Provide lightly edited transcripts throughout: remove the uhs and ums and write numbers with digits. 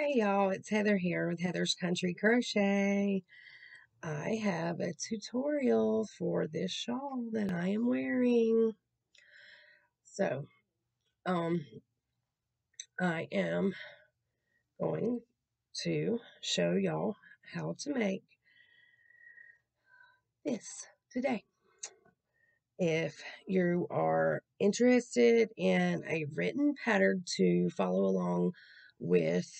Hey y'all, it's Heather here with Heather's Country Crochet. I have a tutorial for this shawl that I am wearing. So, I am going to show y'all how to make this today. If you are interested in a written pattern to follow along with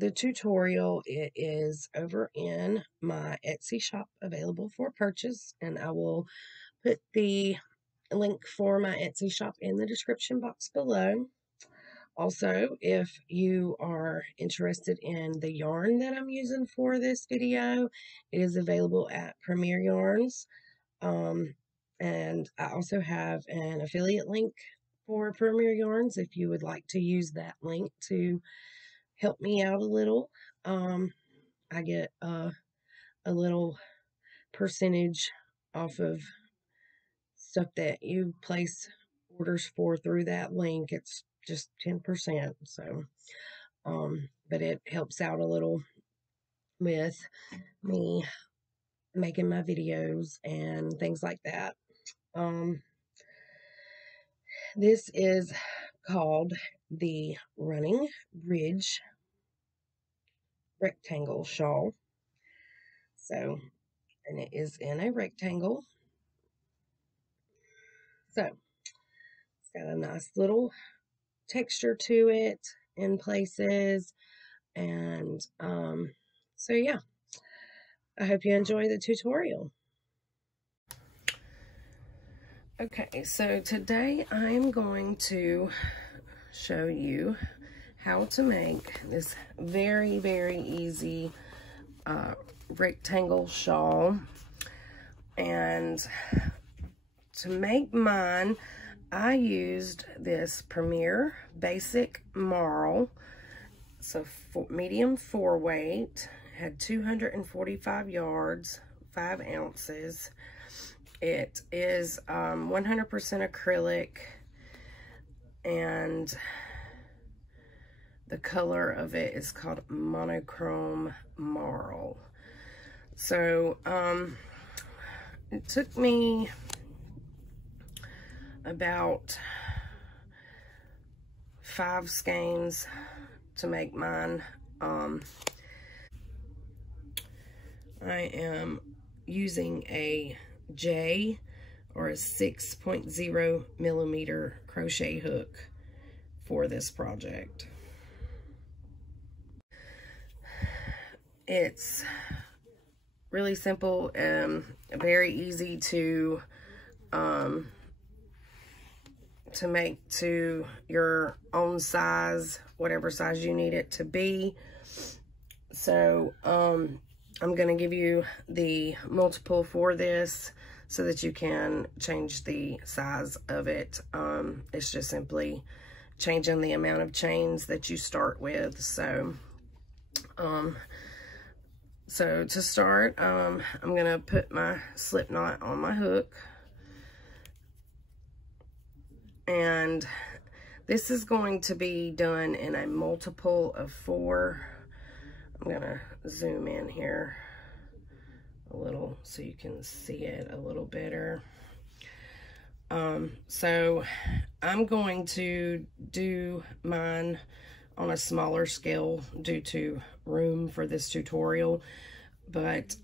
the tutorial, it is over in my Etsy shop available for purchase, and I will put the link for my Etsy shop in the description box below. Also, if you are interested in the yarn that I'm using for this video, it is available at Premier Yarns. And I also have an affiliate link for Premier Yarns if you would like to use that link to help me out a little. I get a little percentage off of stuff that you place orders for through that link. It's just 10%. So, but it helps out a little with me making my videos and things like that. This is called the Running Bridge Rectangle Shawl. So, and it is in a rectangle. So, it's got a nice little texture to it in places. And so, yeah, I hope you enjoy the tutorial. Okay, so today I'm going to show you how to make this very, very easy rectangle shawl. And to make mine, I used this Premier Basic Marl, so medium 4-weight, had 245 yards, 5 ounces. It is 100% acrylic, and the color of it is called Monochrome Marl. So it took me about 5 skeins to make mine. I am using a J or a 6.0 millimeter crochet hook for this project. It's really simple and very easy to make to your own size, whatever size you need it to be. So I'm going to give you the multiple for this so that you can change the size of it. It's just simply changing the amount of chains that you start with. So to start, I'm going to put my slip knot on my hook. And this is going to be done in a multiple of 4. I'm going to zoom in here a little so you can see it a little better. So I'm going to do mine on a smaller scale due to room for this tutorial. But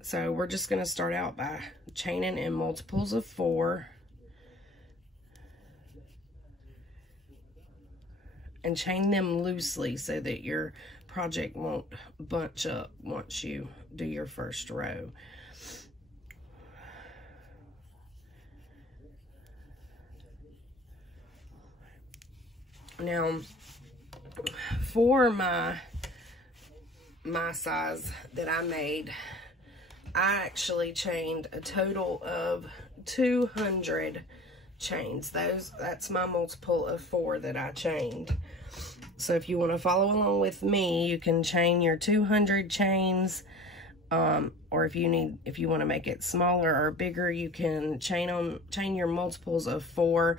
so we're just going to start out by chaining in multiples of 4. And chain them loosely so that your project won't bunch up once you do your first row. Now, for my size that I made, I actually chained a total of 200 chains. That's my multiple of 4 that I chained. So if you want to follow along with me, you can chain your 200 chains, or if you want to make it smaller or bigger, you can chain your multiples of 4,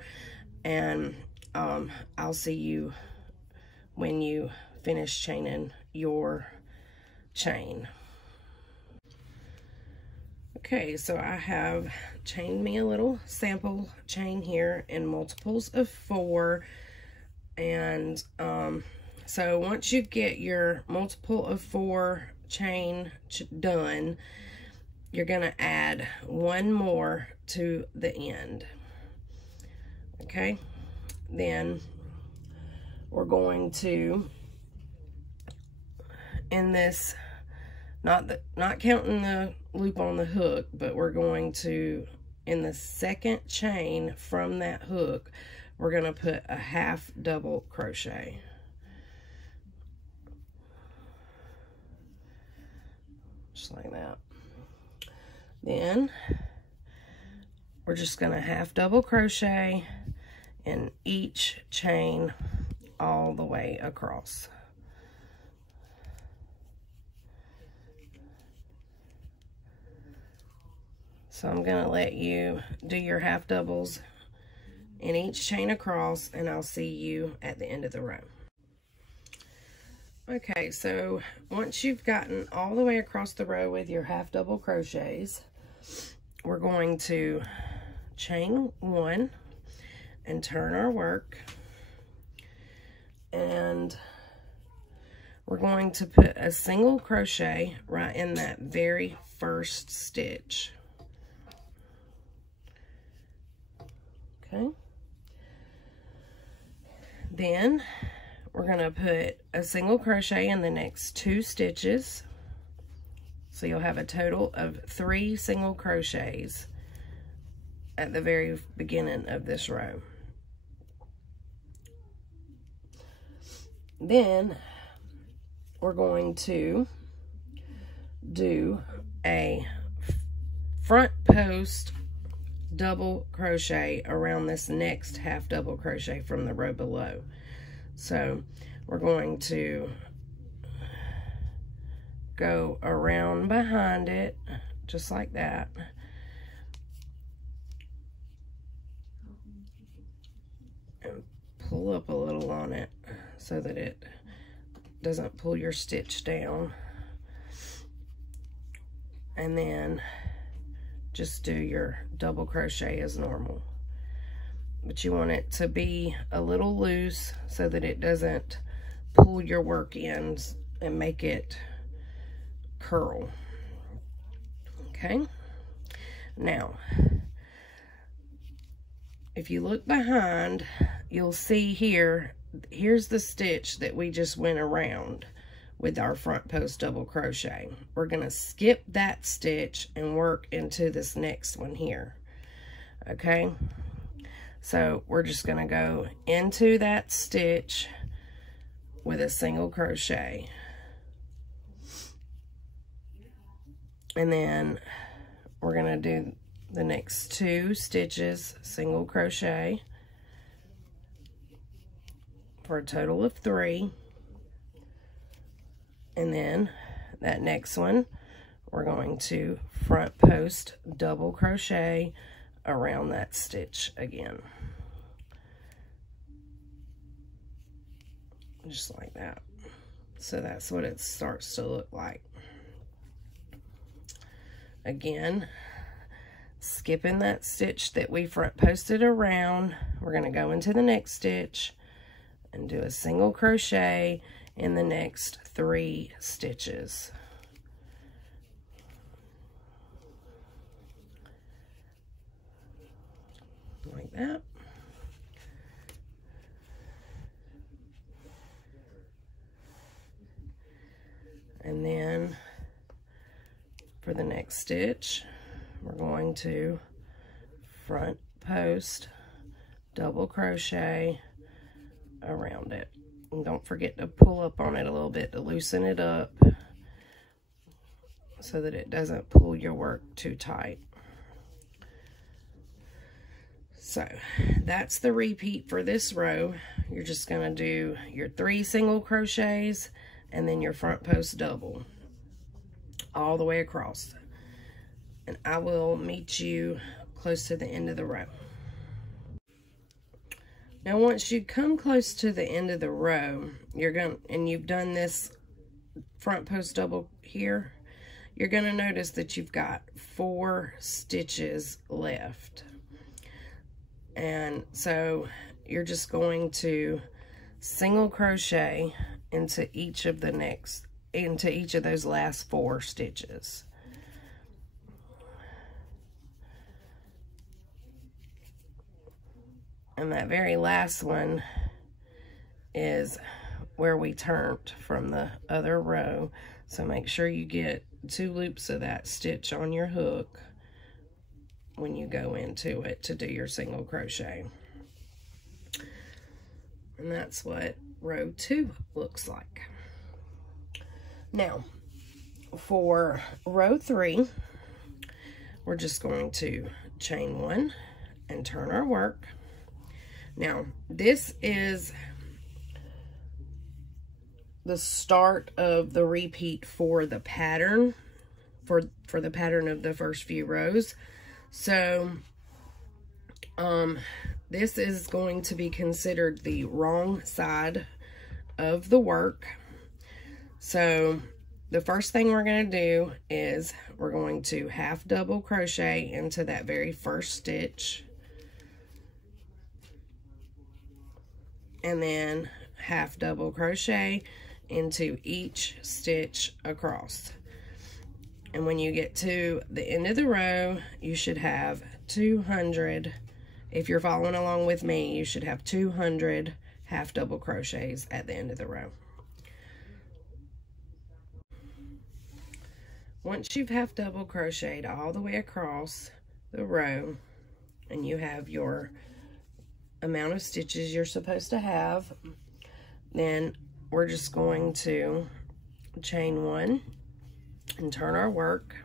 and I'll see you when you finish chaining your chain. Okay, so I have chained me a little sample chain here in multiples of 4, and so once you get your multiple of 4 chain done, you're going to add 1 more to the end. Okay, then we're going to, in this, not counting the loop on the hook, but we're going to, in the second chain from that hook, we're going to put a half double crochet. Just like that. Then we're just going to half double crochet in each chain all the way across. So I'm going to let you do your half doubles in each chain across, and I'll see you at the end of the row. Okay, so once you've gotten all the way across the row with your half double crochets, we're going to chain 1 and turn our work, and we're going to put a single crochet right in that very first stitch. Okay. Then we're going to put a single crochet in the next 2 stitches. So you'll have a total of 3 single crochets at the very beginning of this row. Then we're going to do a front post double crochet around this next half double crochet from the row below. So we're going to go around behind it just like that, and pull up a little on it so that it doesn't pull your stitch down, and then just do your double crochet as normal. But you want it to be a little loose so that it doesn't pull your work ends and make it curl. Okay, now if you look behind, you'll see here's the stitch that we just went around with our front post double crochet. We're going to skip that stitch and work into this next one here. Okay, so we're just going to go into that stitch with a single crochet, and then we're going to do the next 2 stitches single crochet for a total of 3. And then that next one, we're going to front post double crochet around that stitch again. Just like that. So that's what it starts to look like. Again, skipping that stitch that we front posted around, we're going to go into the next stitch and do a single crochet in the next 3 stitches. Like that. And then for the next stitch, we're going to front post double crochet around it. And don't forget to pull up on it a little bit to loosen it up so that it doesn't pull your work too tight. So that's the repeat for this row. You're just going to do your 3 single crochets and then your front post double all the way across. And I will meet you close to the end of the row. Now once you come close to the end of the row, you've done this front post double here, you're going to notice that you've got 4 stitches left. And so you're just going to single crochet into each of those last 4 stitches. And that very last one is where we turned from the other row. So make sure you get 2 loops of that stitch on your hook when you go into it to do your single crochet. And that's what row 2 looks like. Now, for row 3, we're just going to chain 1 and turn our work. Now, this is the start of the repeat for the pattern, for the pattern of the first few rows. So, this is going to be considered the wrong side of the work. So, the first thing we're going to do is we're going to half double crochet into that very first stitch. And then half double crochet into each stitch across. And when you get to the end of the row, you should have 200, if you're following along with me, you should have 200 half double crochets at the end of the row. Once you've half double crocheted all the way across the row, and you have your amount of stitches you're supposed to have, then we're just going to chain 1 and turn our work.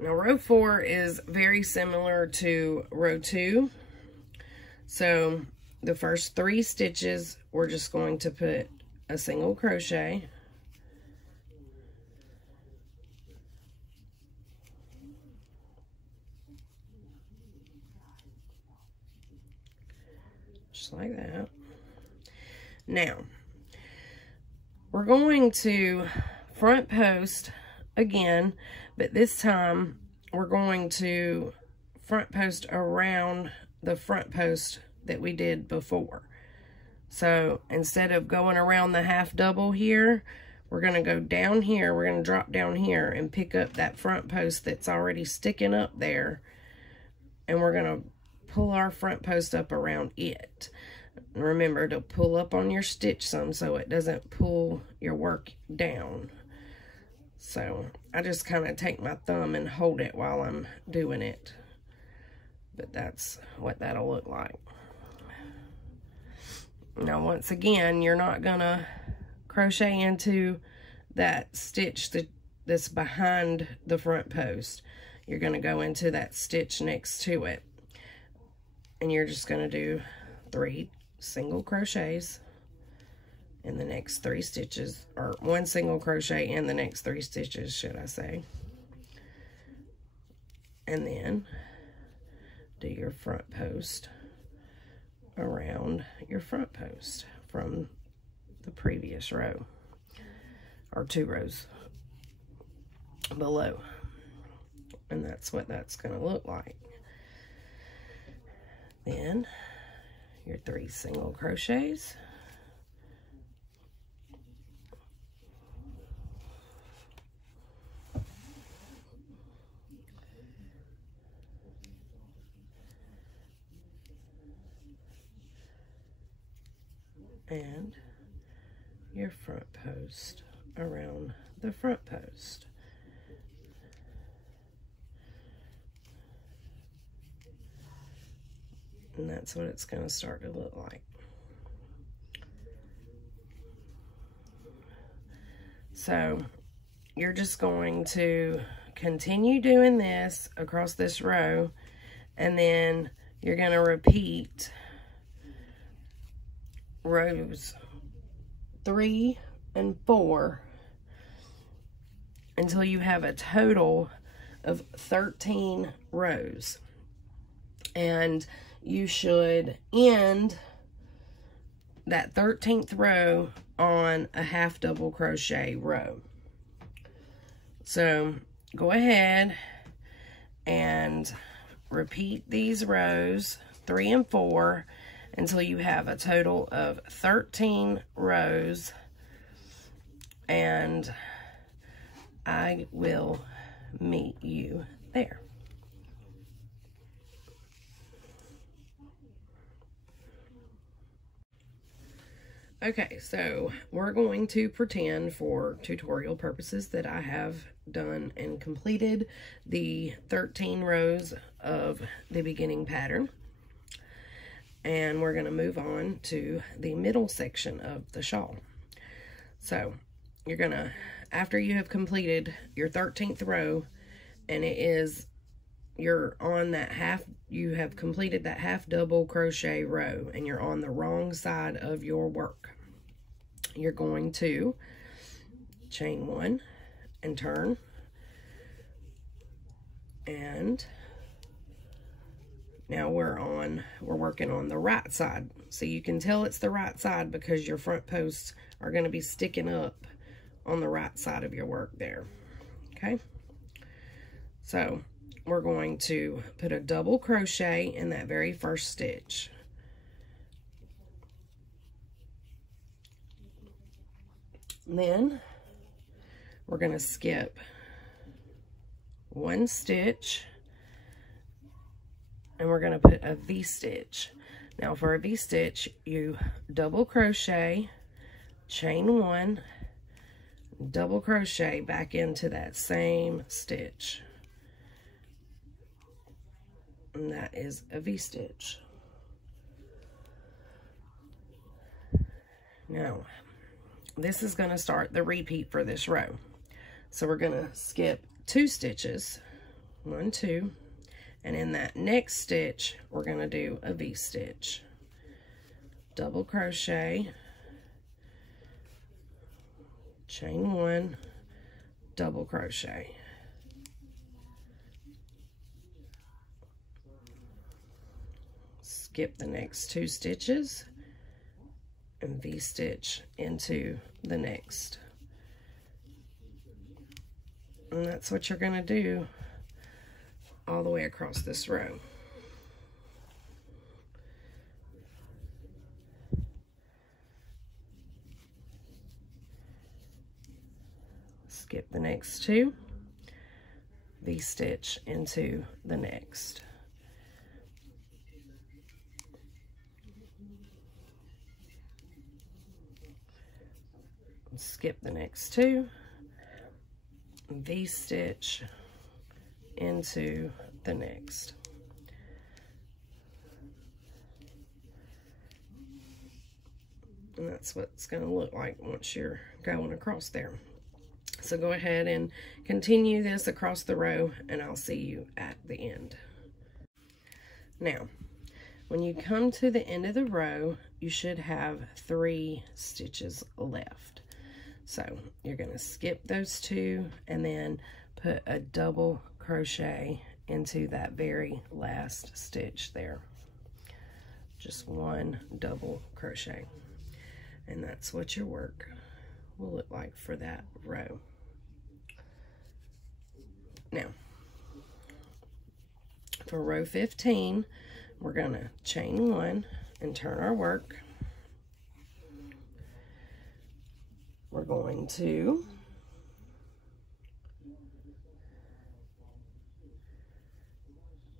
Now row 4 is very similar to row 2. So the first 3 stitches, we're just going to put a single crochet. Just like that. Now, we're going to front post again, but this time we're going to front post around the front post that we did before. So instead of going around the half double here, we're going to go down here, we're going to drop down here and pick up that front post that's already sticking up there, and we're going to pull our front post up around it. And remember to pull up on your stitch some so it doesn't pull your work down. So I just kind of take my thumb and hold it while I'm doing it. But that's what that'll look like. Now once again, you're not gonna crochet into that stitch that's behind the front post. You're gonna go into that stitch next to it. And you're just going to do 3 single crochets in the next 3 stitches, or 1 single crochet in the next 3 stitches, should I say. And then do your front post around your front post from the previous row, or 2 rows below. And that's what that's going to look like. Then your 3 single crochets, and your front post around the front post. And that's what it's going to start to look like. So you're just going to continue doing this across this row, and then you're going to repeat rows 3 and 4 until you have a total of 13 rows. And you should end that 13th row on a half double crochet row. So go ahead and repeat these rows 3 and 4 until you have a total of 13 rows, and I will meet you there. Okay, so we're going to pretend for tutorial purposes that I have done and completed the 13 rows of the beginning pattern. And we're going to move on to the middle section of the shawl. So you're going to, after you have completed your 13th row, and you're on that half, you have completed that half double crochet row, and you're on the wrong side of your work. You're going to chain 1 and turn, and now we're working on the right side. So you can tell it's the right side because your front posts are going to be sticking up on the right side of your work there. Okay, so we're going to put a double crochet in that very first stitch. Then we're going to skip 1 stitch, and we're going to put a V-stitch. Now for a V-stitch, you double crochet, chain 1, double crochet back into that same stitch, and that is a V-stitch. Now this is going to start the repeat for this row. So we're going to skip 2 stitches, 1, 2, and in that next stitch we're going to do a V-stitch, double crochet, chain 1, double crochet, skip the next 2 stitches, and V-stitch into the next. And that's what you're going to do all the way across this row. Skip the next 2, V-stitch into the next. Skip the next 2, V-stitch into the next. And that's what it's going to look like once you're going across there. So go ahead and continue this across the row, and I'll see you at the end. Now, when you come to the end of the row, you should have 3 stitches left. So you're going to skip those 2 and then put a double crochet into that very last stitch there. Just 1 double crochet. And that's what your work will look like for that row. Now, for row 15, we're going to chain 1 and turn our work. We're going to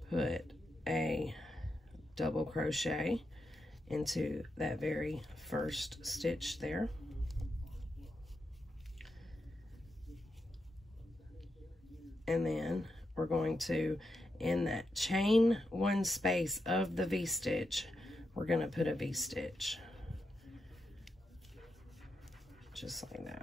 put a double crochet into that very first stitch there. And then we're going to, in that chain 1 space of the V-stitch, we're going to put a V-stitch. Just like that.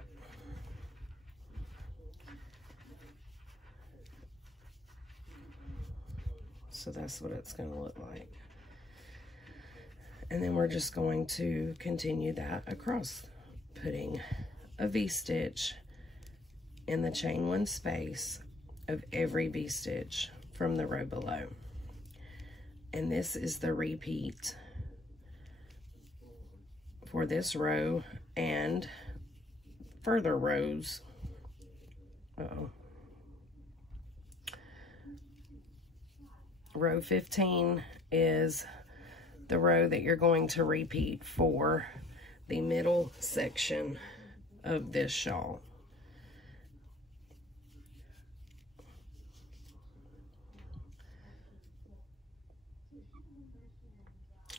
So that's what it's going to look like. And then we're just going to continue that across, putting a V-stitch in the chain 1 space of every V-stitch from the row below. And this is the repeat for this row and further rows. Row 15 is the row that you're going to repeat for the middle section of this shawl.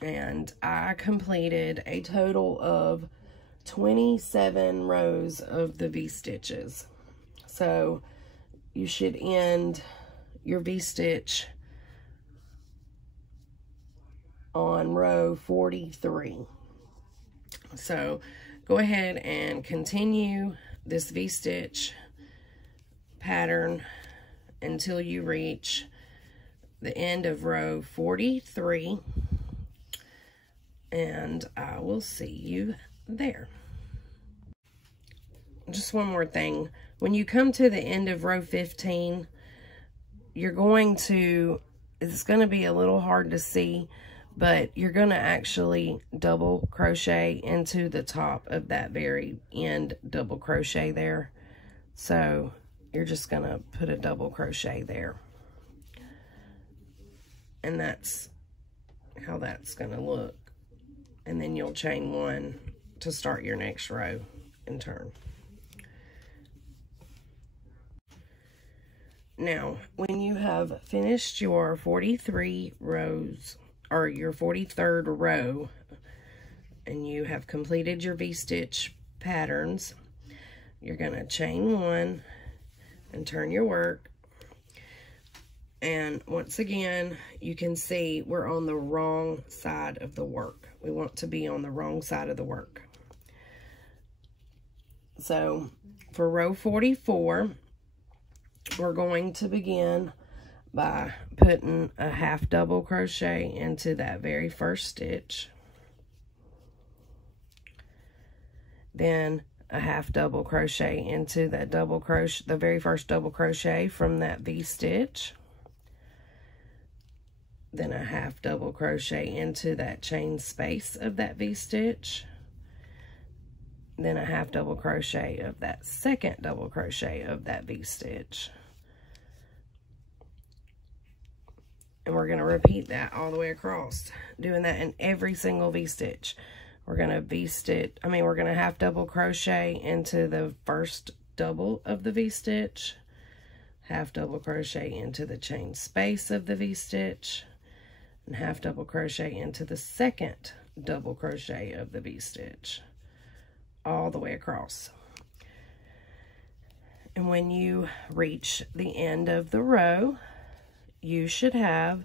And I completed a total of 27 rows of the V-stitches. So you should end your V-stitch on row 43. So go ahead and continue this V-stitch pattern until you reach the end of row 43. And I will see you there. Just one more thing. When you come to the end of row 15, you're going to, it's going to be a little hard to see, but you're going to actually double crochet into the top of that very end double crochet there. So you're just going to put a double crochet there. And that's how that's going to look. And then you'll chain one to start your next row and turn. Now, when you have finished your 43 rows, or your 43rd row, and you have completed your V-stitch patterns, you're going to chain one and turn your work. And once again, you can see we're on the wrong side of the work. We want to be on the wrong side of the work. So for row 44, we're going to begin by putting a half double crochet into that very first stitch. Then a half double crochet into that double crochet, the very first double crochet from that V-stitch. Then a half double crochet into that chain space of that V-stitch. Then a half double crochet of that second double crochet of that V-stitch. And we're going to repeat that all the way across, doing that in every single V-stitch. We're going to we're going to half double crochet into the first double of the V-stitch, half double crochet into the chain space of the V-stitch, and half double crochet into the second double crochet of the V-stitch, all the way across. And when you reach the end of the row, you should have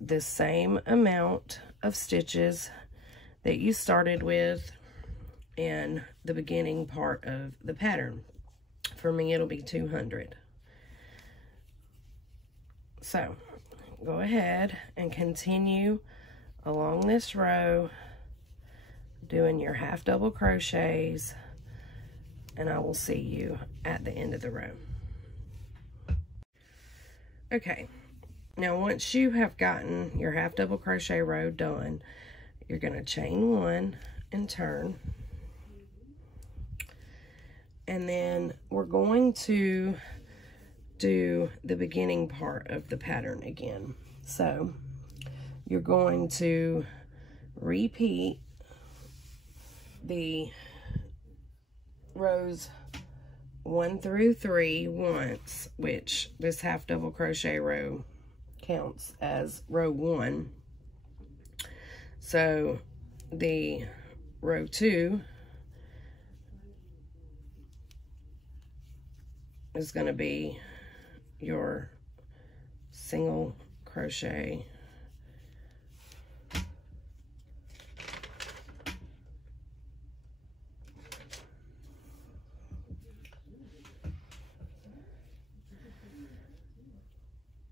the same amount of stitches that you started with in the beginning part of the pattern. For me, it'll be 200. So go ahead and continue along this row doing your half double crochets, and I will see you at the end of the row. Okay, now once you have gotten your half double crochet row done, you're going to chain one and turn, and then we're going to do the beginning part of the pattern again. So you're going to repeat the rows 1 through 3 once, which this half double crochet row counts as row 1. So the row 2 is going to be your single crochet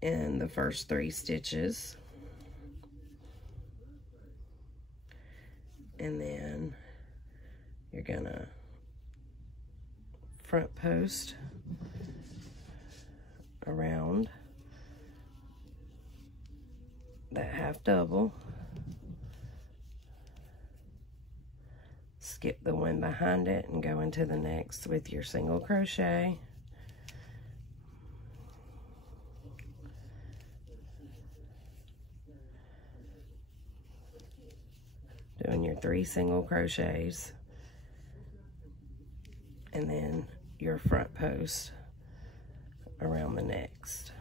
in the first 3 stitches, and then you're gonna front post around that half double, skip the one behind it and go into the next with your single crochet. Doing your 3 single crochets, and then your front post around the next.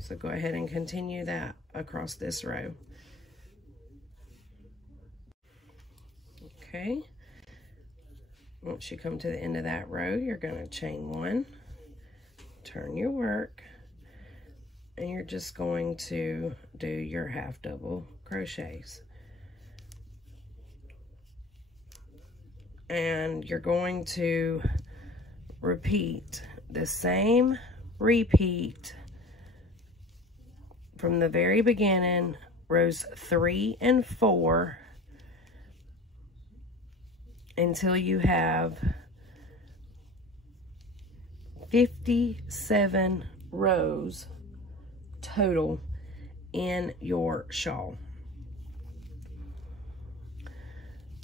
So go ahead and continue that across this row. Okay. Once you come to the end of that row, you're going to chain 1, turn your work, and you're just going to do your half double crochets. And you're going to repeat the same repeat from the very beginning, rows 3 and 4, until you have 57 rows total in your shawl.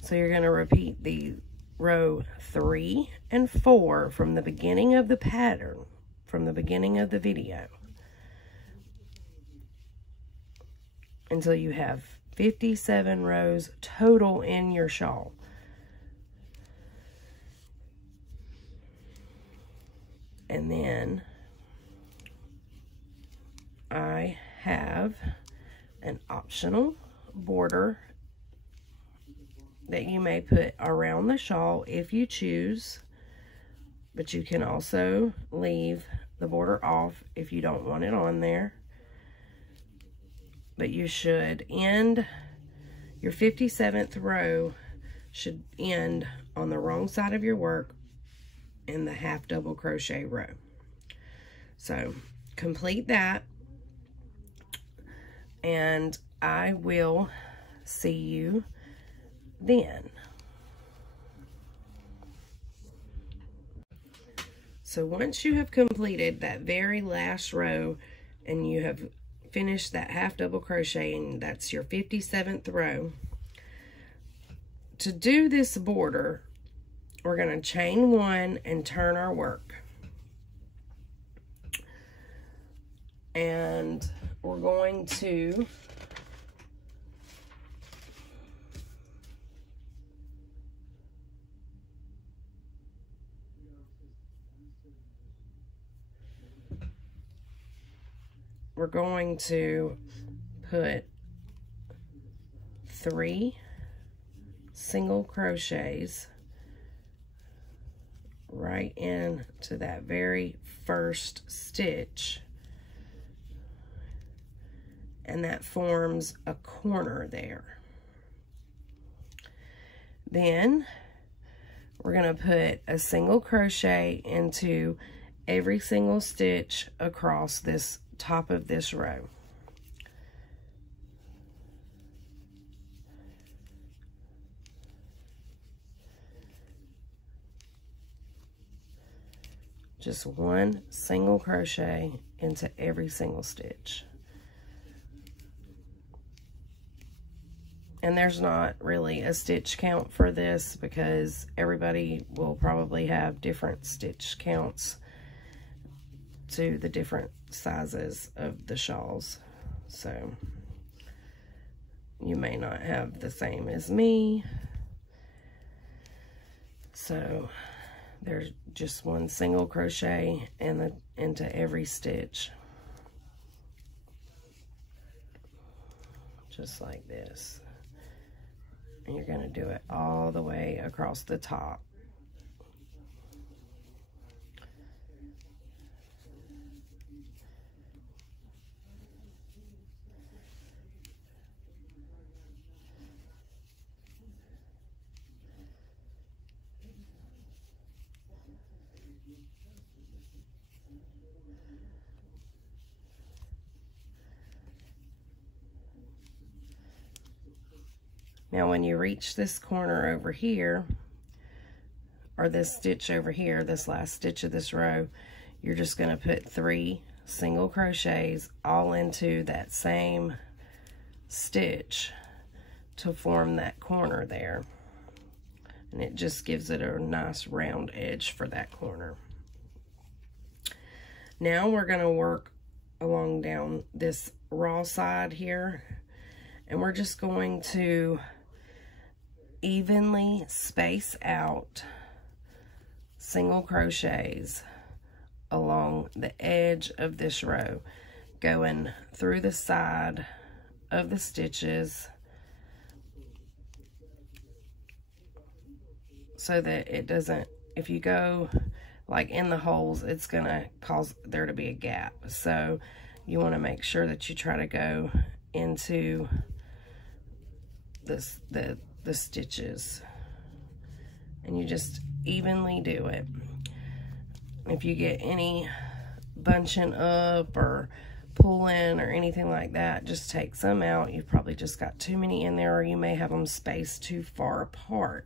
So you're going to repeat the row 3 and 4 from the beginning of the pattern, from the beginning of the video, until you have 57 rows total in your shawl. And then I have an optional border that you may put around the shawl if you choose, but you can also leave the border off if you don't want it on there. But you should end, your 57th row should end on the wrong side of your work in the half double crochet row. So complete that, and I will see you then. So once you have completed that very last row and you have finished that half double crochet, and that's your 57th row, to do this border, we're going to chain 1 and turn our work. And we're going to put 3 single crochets right into that very first stitch, and that forms a corner there. Then we're going to put a single crochet into every single stitch across this top of this row. Just 1 single crochet into every single stitch. And there's not really a stitch count for this because everybody will probably have different stitch counts to the different sizes of the shawls. So you may not have the same as me. So there's just 1 single crochet into every stitch. Just like this. And you're going to do it all the way across the top. Now when you reach this corner over here, or this stitch over here, this last stitch of this row, you're just going to put 3 single crochets all into that same stitch to form that corner there. And it just gives it a nice round edge for that corner. Now we're going to work along down this raw side here, and we're just going to evenly space out single crochets along the edge of this row, going through the side of the stitches so that it doesn't, if you go like in the holes, it's gonna cause there to be a gap. So you want to make sure that you try to go into this the stitches, and you just evenly do it. If you get any bunching up or pulling or anything like that, just take some out. You've probably just got too many in there, or you may have them spaced too far apart.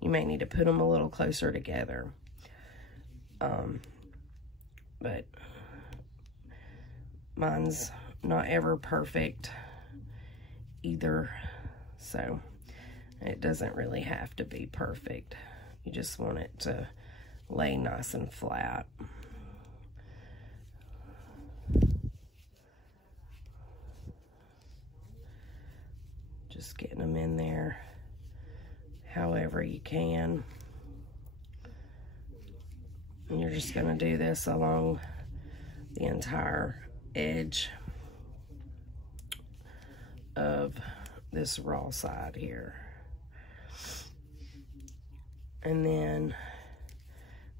You may need to put them a little closer together. But mine's not ever perfect either, so it doesn't really have to be perfect. You just want it to lay nice and flat. Just getting them in there however you can. And you're just going to do this along the entire edge of this raw side here. And then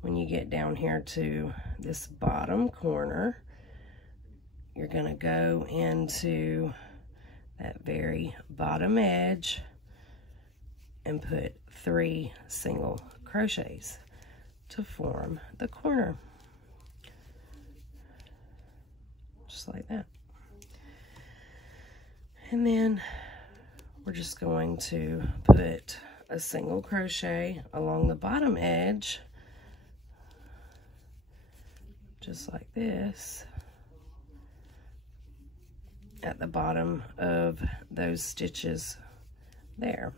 when you get down here to this bottom corner, you're going to go into that very bottom edge and put 3 single crochets to form the corner, just like that. And then we're just going to put a single crochet along the bottom edge, just like this, at the bottom of those stitches there.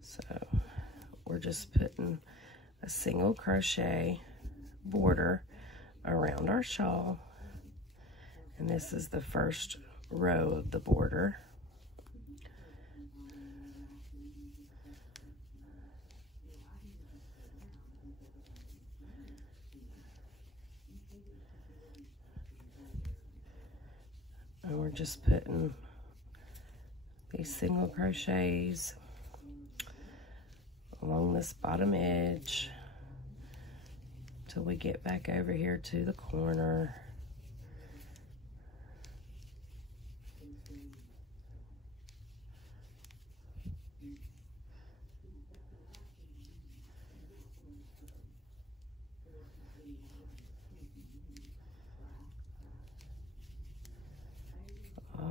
So we're just putting a single crochet border around our shawl, and this is the first row of the border. And we're just putting these single crochets along this bottom edge till we get back over here to the corner.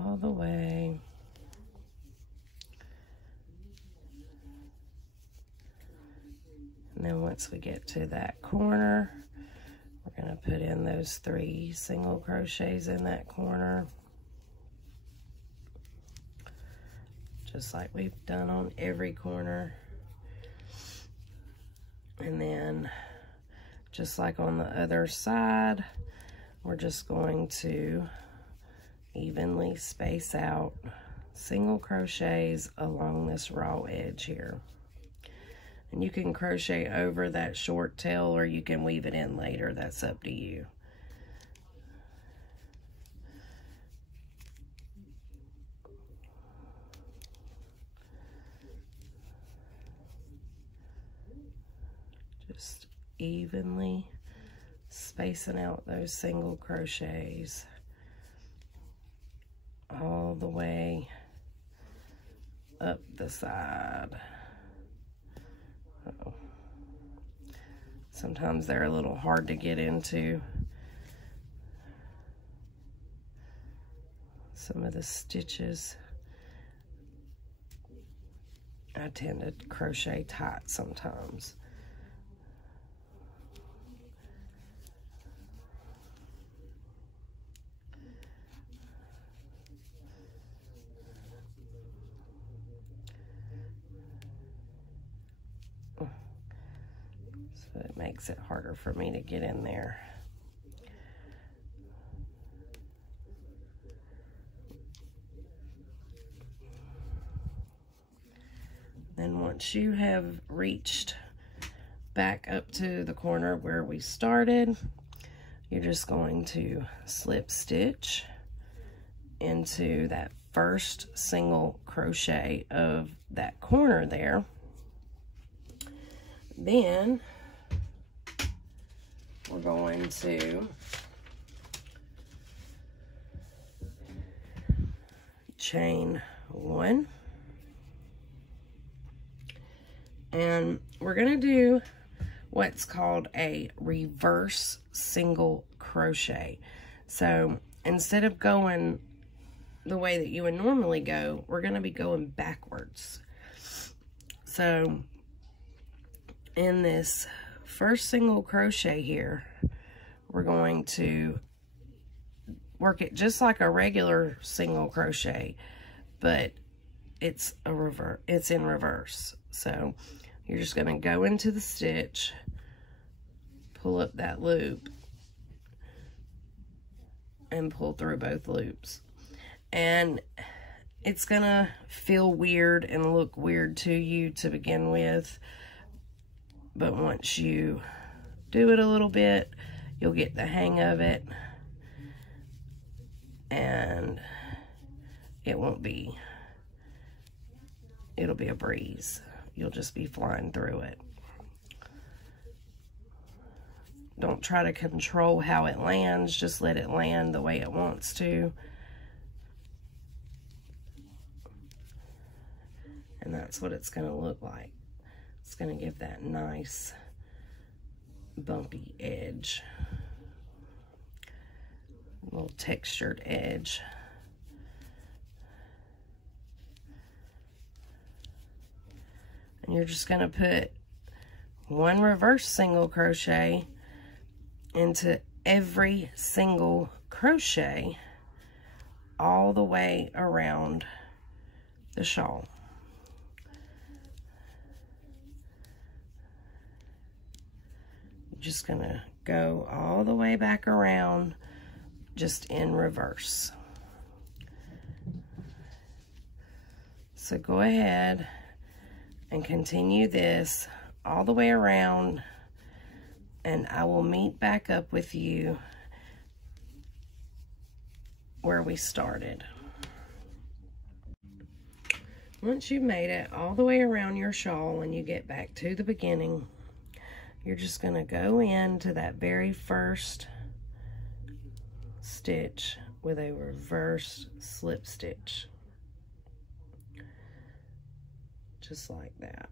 All the way. And then once we get to that corner, we're going to put in those 3 single crochets in that corner, just like we've done on every corner. And then just like on the other side, we're just going to evenly space out single crochets along this raw edge here. And you can crochet over that short tail, or you can weave it in later. That's up to you. Just evenly spacing out those single crochets all the way up the side. Uh-oh. Sometimes they're a little hard to get into. some of the stitches. I tend to crochet tight sometimes. So it makes it harder for me to get in there. Then once you have reached back up to the corner where we started, you're just going to slip stitch into that first single crochet of that corner there. Then we're going to chain 1. And we're going to do what's called a reverse single crochet. So instead of going the way that you would normally go, we're going to be going backwards. So in this first single crochet here, we're going to work it just like a regular single crochet, but it's in reverse. So you're just going to go into the stitch, pull up that loop, and pull through both loops. And it's going to feel weird and look weird to you to begin with, but once you do it a little bit, you'll get the hang of it, and it'll be a breeze. You'll just be flying through it. Don't try to control how it lands, just let it land the way it wants to. And that's what it's going to look like. It's going to give that nice bumpy edge, a little textured edge. And you're just going to put 1 reverse single crochet into every single crochet all the way around the shawl. You're just going to go all the way back around, just in reverse. So go ahead and continue this all the way around, and I will meet back up with you where we started. Once you've made it all the way around your shawl and you get back to the beginning, you're just going to go into that very first stitch with a reverse slip stitch. Just like that.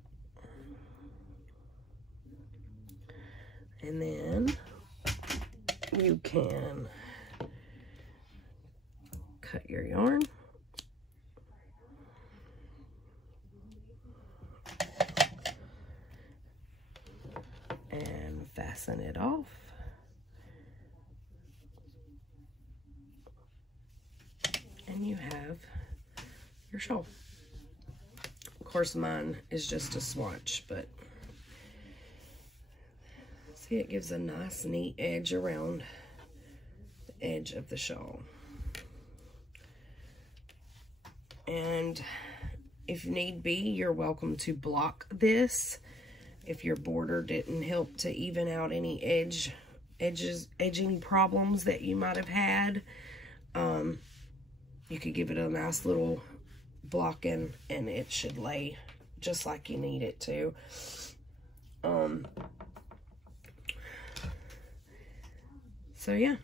And then you can cut your yarn and fasten it off. And you have your shawl. Of course, mine is just a swatch, but see, it gives a nice, neat edge around the edge of the shawl. And if need be, you're welcome to block this if your border didn't help to even out any edging problems that you might have had. You could give it a nice little blocking, and it should lay just like you need it to. So yeah,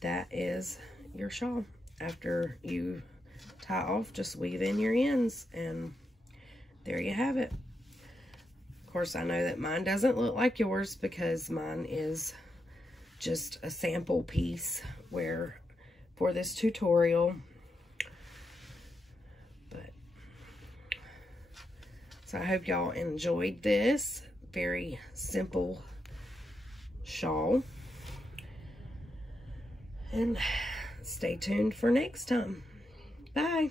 that is your shawl. After you tie off, just weave in your ends, and there you have it. Of course, I know that mine doesn't look like yours because mine is just a sample piece, where for this tutorial So I hope y'all enjoyed this very simple shawl. And stay tuned for next time. Bye.